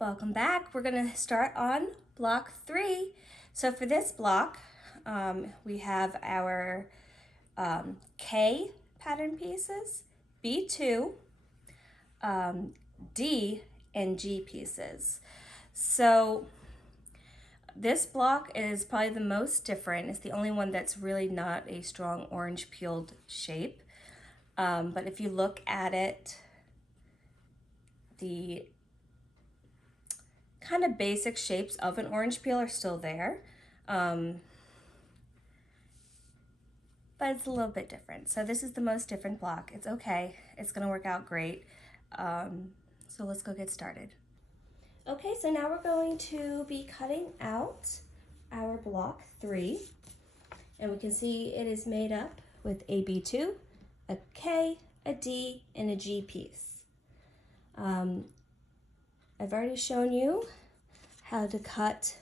Welcome back. We're going to start on block 3. So for this block, we have our K pattern pieces, B2, D, and G pieces. So this block is probably the most different. It's the only one that's really not a strong orange peeled shape. But if you look at it, the kind of basic shapes of an orange peel are still there. But it's a little bit different. So this is the most different block. It's okay. It's gonna work out great. So let's go get started. Okay, so now we're going to be cutting out our block 3. And we can see it is made up with a B2, a K, a D, and a G piece. I've already shown you how to cut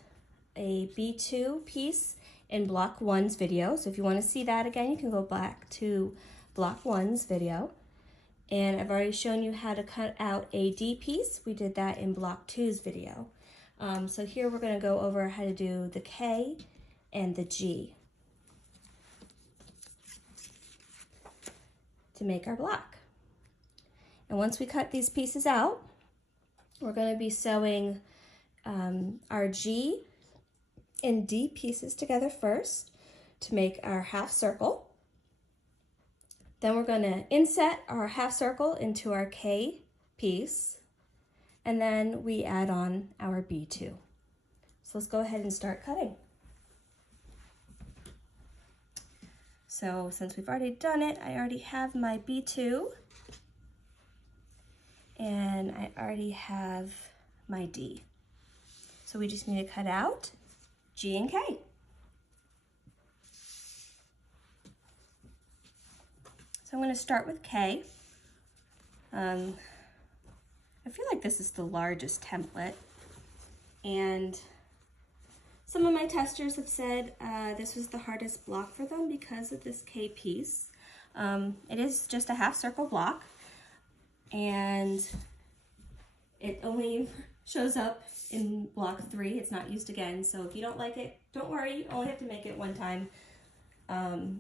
a B2 piece in block 1's video. So if you want to see that again, you can go back to block 1's video. And I've already shown you how to cut out a D piece. We did that in block 2's video. So here we're going to go over how to do the K and the G to make our block. And once we cut these pieces out, we're going to be sewing our G and D pieces together first to make our half circle. Then we're going to inset our half circle into our K piece, and then we add on our B2. So let's go ahead and start cutting. So since we've already done it, I already have my B2 and I already have my D. So we just need to cut out G and K. So I'm going to start with K. I feel like this is the largest template, and some of my testers have said this was the hardest block for them because of this K piece. It is just a half circle block, and it only shows up in block 3. It's not used again, so if you don't like it, don't worry, you only have to make it one time.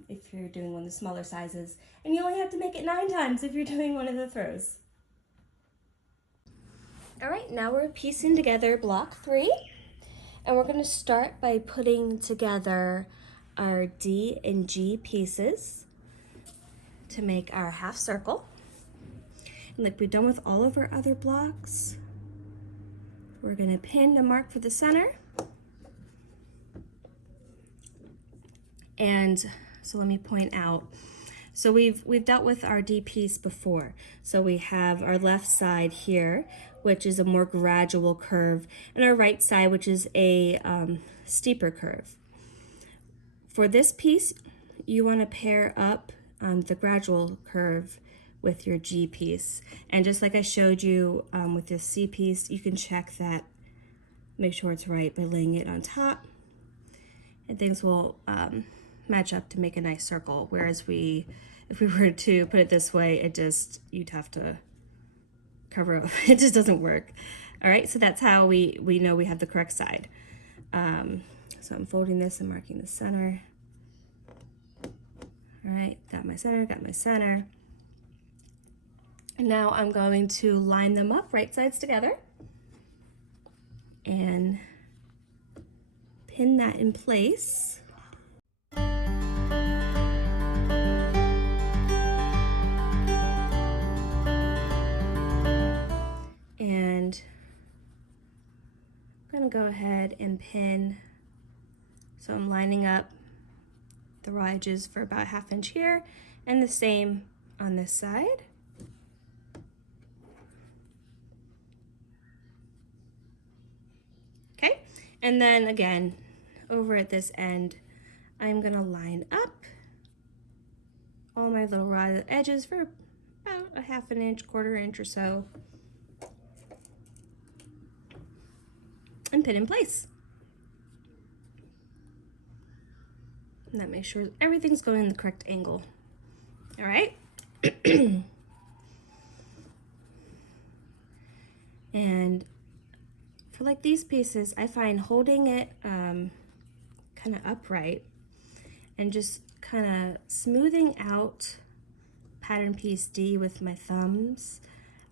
If you're doing one of the smaller sizes, and you only have to make it 9 times if you're doing one of the throws. All right, now we're piecing together block 3, and we're going to start by putting together our D and G pieces to make our half circle. And like we've done with all of our other blocks, we're going to pin the mark for the center. And so let me point out, so we've dealt with our D piece before. So we have our left side here, which is a more gradual curve, and our right side, which is a steeper curve. For this piece, you want to pair up the gradual curve with your G piece. And just like I showed you with this C piece, you can check that, make sure it's right by laying it on top, and things will match up to make a nice circle. Whereas if we were to put it this way, you'd have to cover up. It just doesn't work. All right, so that's how we know we have the correct side. So I'm folding this and marking the center. All right, got my center. And now I'm going to line them up, right sides together, and pin that in place. And I'm going to go ahead and pin, so I'm lining up the raw edges for about 1/2 inch here, and the same on this side. Okay, and then again, over at this end, I'm going to line up all my little raw edges for about a 1/2 inch, 1/4 inch or so, and pin in place. And that makes sure everything's going in the correct angle. All right. And for like these pieces, I find holding it kind of upright and just kind of smoothing out pattern piece D with my thumbs,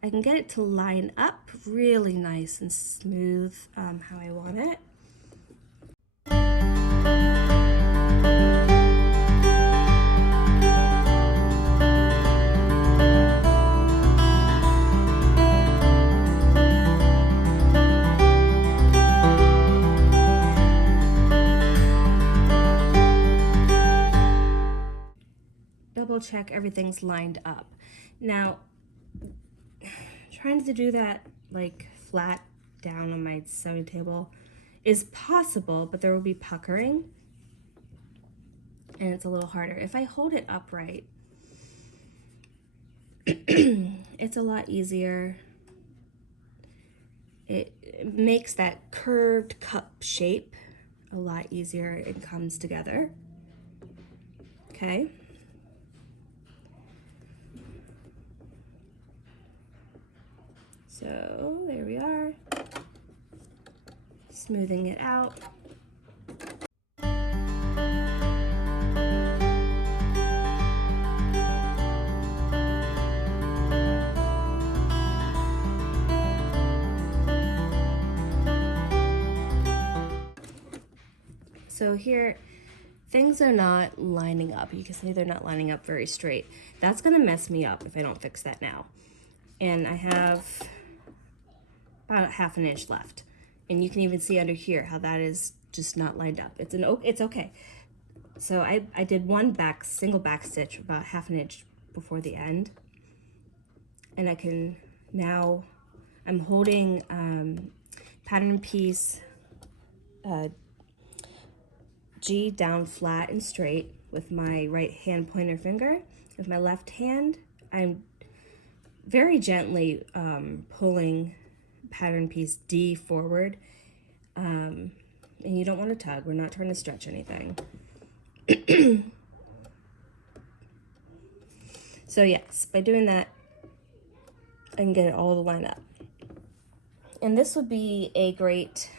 I can get it to line up really nice and smooth how I want it. Double check everything's lined up. Now, trying to do that like flat down on my sewing table is possible, but there will be puckering and it's a little harder. If I hold it upright, it's a lot easier. It makes that curved cup shape a lot easier. It comes together. Okay. So there we are, smoothing it out. So here, things are not lining up. You can see they're not lining up very straight. That's gonna mess me up if I don't fix that now. And I have about 1/2 inch left. And you can even see under here how that is just not lined up. It's okay. So I did one single back stitch about 1/2 inch before the end. And I can now, I'm holding pattern piece G down flat and straight with my right hand pointer finger. With my left hand, I'm very gently pulling pattern piece D forward, and you don't want to tug. We're not trying to stretch anything. So yes, by doing that, I can get it all to line up. And this would be a great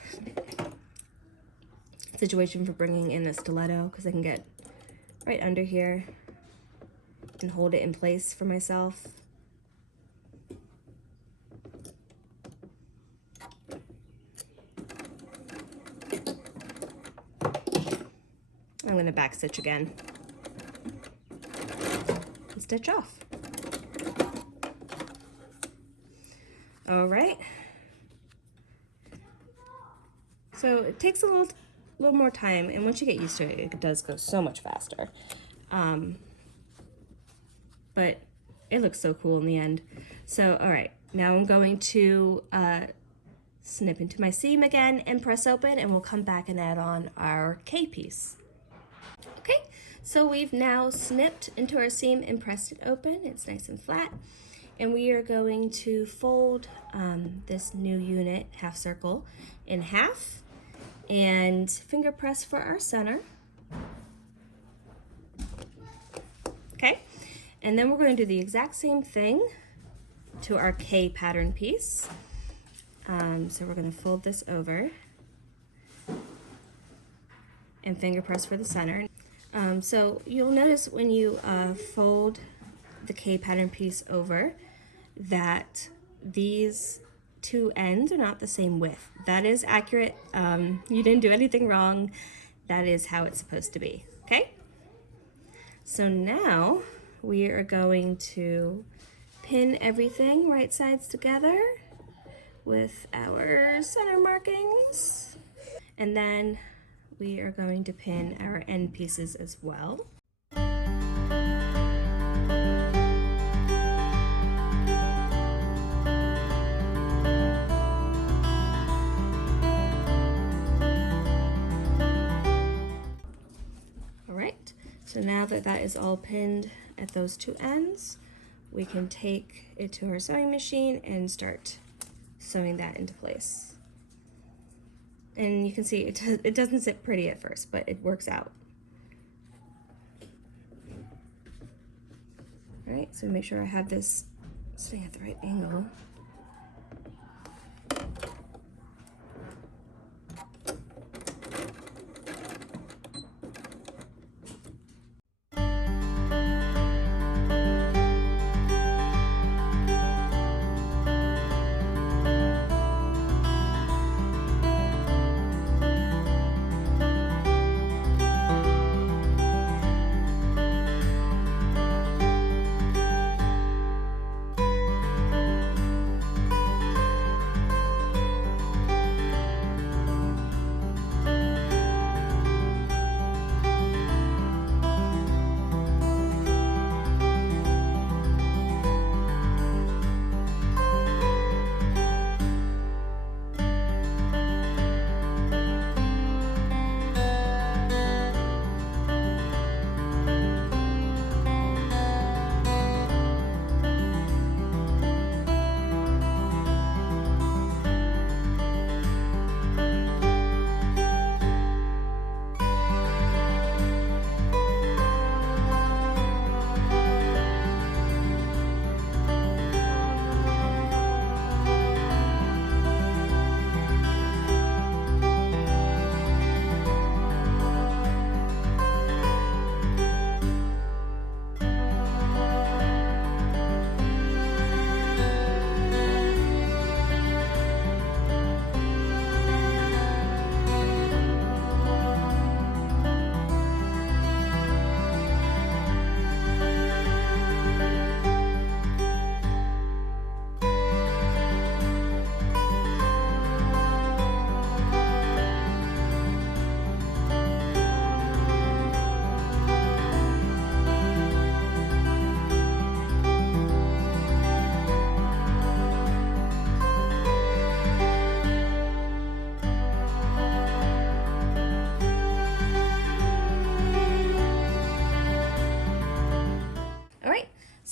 situation for bringing in a stiletto, because I can get right under here and hold it in place for myself. I'm going to back stitch again and stitch off. All right. So it takes a little more time, and once you get used to it, it does go so much faster. But it looks so cool in the end. So, all right, now I'm going to snip into my seam again and press open, and we'll come back and add on our K piece. Okay, so we've now snipped into our seam and pressed it open. It's nice and flat. And we are going to fold this new unit, half circle, in half and finger press for our center. Okay, and then we're going to do the exact same thing to our K pattern piece. So we're going to fold this over and finger press for the center. So you'll notice when you fold the K pattern piece over that these two ends are not the same width. That is accurate. You didn't do anything wrong. That is how it's supposed to be, okay? So now we are going to pin everything right sides together with our center markings. And then we are going to pin our end pieces as well. So now that that is all pinned at those two ends, we can take it to our sewing machine and start sewing that into place. And you can see it doesn't sit pretty at first, but it works out. All right, so make sure I have this sitting at the right angle.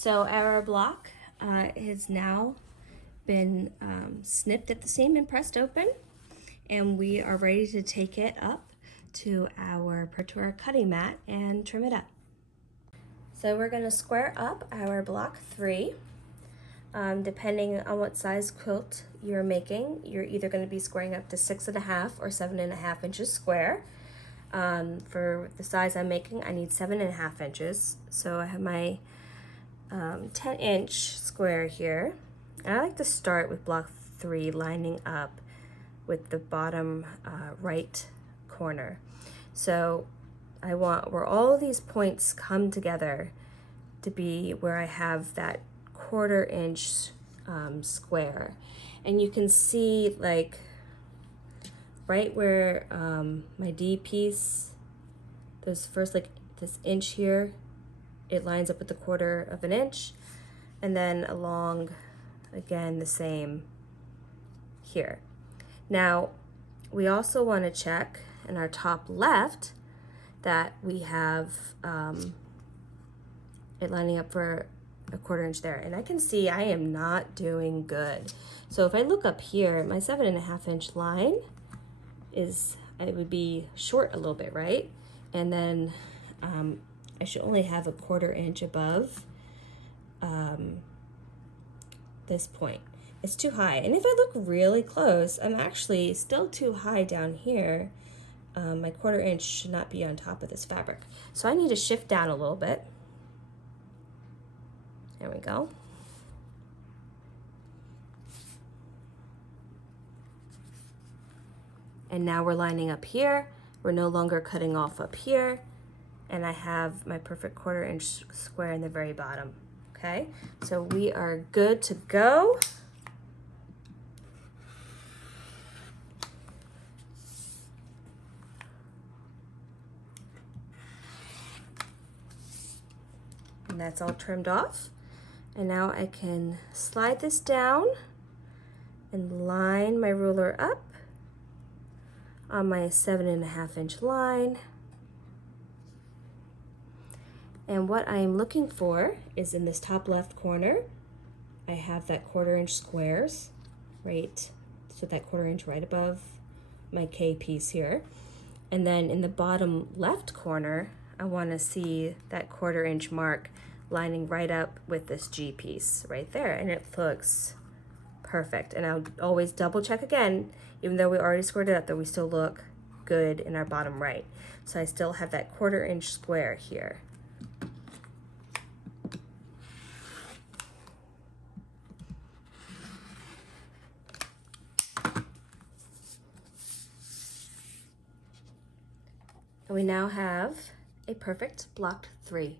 So our block has now been snipped at the seam and pressed open, and we are ready to take it up to our cutting mat and trim it up. So we're going to square up our block 3. Depending on what size quilt you're making, you're either going to be squaring up to 6.5 or 7.5 inches square. For the size I'm making, I need 7.5 inches. So I have my 10-inch square here. And I like to start with block 3 lining up with the bottom right corner. So I want where all of these points come together to be where I have that 1/4 inch square. And you can see like right where my D piece, those first like this inch here, it lines up with the 1/4 inch, and then along again the same here. Now we also want to check in our top left that we have it lining up for a 1/4 inch there, and I can see I am not doing good. So if I look up here, my 7.5 inch line is, it would be short a little bit, right? And then I should only have a 1/4 inch above this point. It's too high, and if I look really close, I'm actually still too high down here. My 1/4 inch should not be on top of this fabric, so I need to shift down a little bit. There we go. And now we're lining up here. We're no longer cutting off up here. And I have my perfect 1/4 inch square in the very bottom. Okay, so we are good to go. And that's all trimmed off. And now I can slide this down and line my ruler up on my 7.5 inch line. And what I am looking for is in this top left corner, I have that 1/4 inch squares, right? So that 1/4 inch right above my K piece here. And then in the bottom left corner, I want to see that 1/4 inch mark lining right up with this G piece right there, and it looks perfect. And I'll always double check again, even though we already squared it up, that we still look good in our bottom right. So I still have that 1/4 inch square here. And we now have a perfect block 3.